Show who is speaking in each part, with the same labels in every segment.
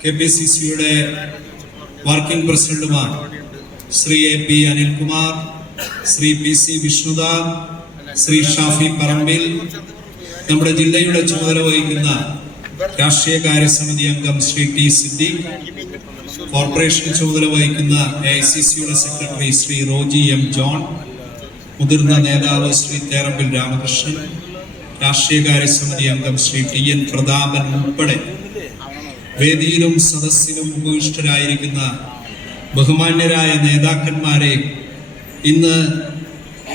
Speaker 1: K P C സിയുടെ working പ്രസിഡന്റുമാർ Shri A P Anilkumar Shri P C Vishnudas Shri Shafi Parambil നമ്മുടെ ജില്ലയുടെ ചുമതല വഹിക്കുന്ന രാഷ്ട്രീയ കാര്യസമിതി അംഗം ശ്രീ ടി സിദ്ദീഖ് കോർപ്പറേഷൻ ചുമതല വഹിക്കുന്ന എ ഐ സി സിയുടെ secretary Shri Roji M John മുതിർന്ന നേതാവ് ശ്രീ തേറമ്പിൽ രാമകൃഷ്ണൻ രാഷ്ട്രീയ കാര്യസമിതി അംഗം ശ്രീ ടി എൻ പ്രതാപൻ ഉൾപ്പെടെ വേദിയിലും സദസ്സിലും ഉപവിഷ്ടരായിരിക്കുന്ന ബഹുമാന്യരായ നേതാക്കന്മാരെ ഇന്ന്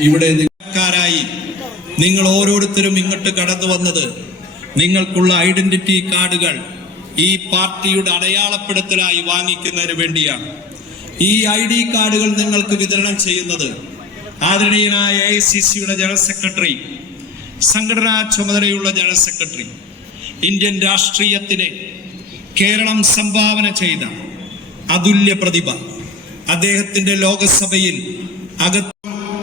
Speaker 1: ഇവിടെ നിങ്ങൾക്കാരായി നിങ്ങൾ ഓരോരുത്തരും ഇങ്ങോട്ട് കടന്നു വന്നത് നിങ്ങൾക്കുള്ള ഐഡന്റിറ്റി കാർഡുകൾ ഈ പാർട്ടിയുടെ അടയാളപ്പെടുത്തലായി വാങ്ങിക്കുന്നതിന് വേണ്ടിയാണ്. ഈ ഐ ഡി കാർഡുകൾ നിങ്ങൾക്ക് വിതരണം ചെയ്യുന്നത് ആദരണീയനായ എ സി സിയുടെ ജനറൽ സെക്രട്ടറി സംഘടനാ ചുമതലയുള്ള ജനറൽ സെക്രട്ടറി ഇന്ത്യൻ രാഷ്ട്രീയത്തിന് കേരളം സംഭാവന ചെയ്ത അതുല്യ പ്രതിഭ അദ്ദേഹത്തിന്റെ ലോകസഭയിൽ അകത്ത്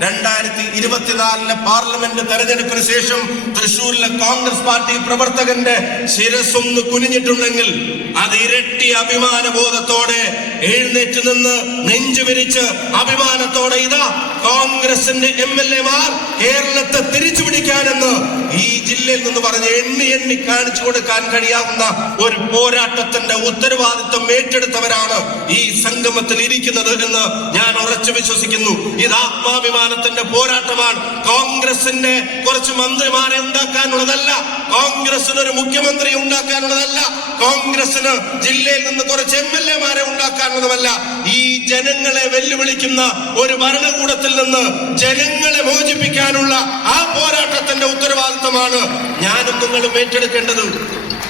Speaker 2: രണ്ടായിരത്തി ഇരുപത്തിനാലിലെ പാർലമെന്റ് തെരഞ്ഞെടുപ്പിന് ശേഷം തൃശൂരിലെ കോൺഗ്രസ് പാർട്ടി പ്രവർത്തകന്റെ ശിരസൊന്ന് കുനിഞ്ഞിട്ടുണ്ടെങ്കിൽ അത് ഇരട്ടി അഭിമാനബോധത്തോടെ എഴുന്നേറ്റ് നിന്ന് നെഞ്ചുവിരിച്ച് അഭിമാനത്തോടെ ഇതാ കോൺഗ്രസിന്റെ എം എൽ എമാർ കേരളത്തെ തിരിച്ചു പിടിക്കാനെന്ന് ഈ ജില്ലയിൽ നിന്ന് പറഞ്ഞ് എണ്ണി എണ്ണി കാണിച്ചു കൊടുക്കാൻ കഴിയാവുന്ന ഒരു പോരാട്ടത്തിന്റെ ഉത്തരവാദിത്വം ഏറ്റെടുത്തവരാണ് ഈ സംഗമത്തിൽ ഇരിക്കുന്നത് എന്ന് ഞാൻ ഉറച്ചു വിശ്വസിക്കുന്നു. ഇത് ആത്മാഭിമാനത്തിന്റെ പോരാട്ടമാണ്. കോൺഗ്രസിന്റെ കുറച്ച് മന്ത്രിമാരെ ഉണ്ടാക്കാനുള്ളതല്ല കോൺഗ്രസിന് ഒരു മുഖ്യമന്ത്രി ഉണ്ടാക്കാനുള്ളതല്ല കോൺഗ്രസിന് ജില്ലയിൽ നിന്ന് കുറച്ച് എം എൽ എമാരെ ഉണ്ടാക്കാനുള്ളതല്ല ഈ ജനങ്ങളെ വെല്ലുവിളിക്കുന്ന ഒരു ഭരണകൂടത്തിൽ നിന്ന് ജനങ്ങളെ മോചിപ്പിക്കാനുള്ള ആ പോരാട്ടത്തിന്റെ ഉത്തരവാദിത്തമാണ് ഞാനും നിങ്ങളും ഏറ്റെടുക്കേണ്ടത്.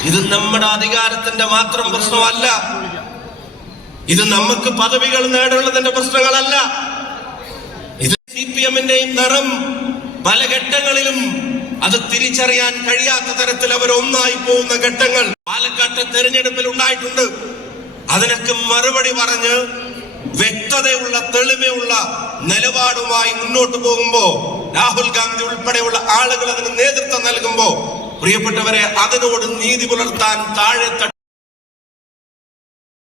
Speaker 2: ഇത് നമ്മുടെ അധികാരത്തിന്റെ മാത്രം പ്രശ്നമല്ല. ഇത് നമുക്ക് പദവികൾ നേടുന്നതിന്റെ പ്രശ്നങ്ങളല്ല. ഇത് സി പി എമ്മിന്റെയും നിറം പല ഘട്ടങ്ങളിലും അത് തിരിച്ചറിയാൻ കഴിയാത്ത തരത്തിൽ അവർ ഒന്നായി പോകുന്ന ഘട്ടങ്ങൾ പാലക്കാട്ടെ തെരഞ്ഞെടുപ്പിൽ ഉണ്ടായിട്ടുണ്ട്. അതിനൊക്കെ മറുപടി പറഞ്ഞ് വ്യക്തതയുള്ള തെളിമയുള്ള നിലപാടുമായി മുന്നോട്ട് പോകുമ്പോ രാഹുൽ ഗാന്ധി ഉൾപ്പെടെയുള്ള ആളുകൾ അതിന് നേതൃത്വം നൽകുമ്പോ പ്രിയപ്പെട്ടവരെ അതിനോട് നീതി പുലർത്താൻ താഴെ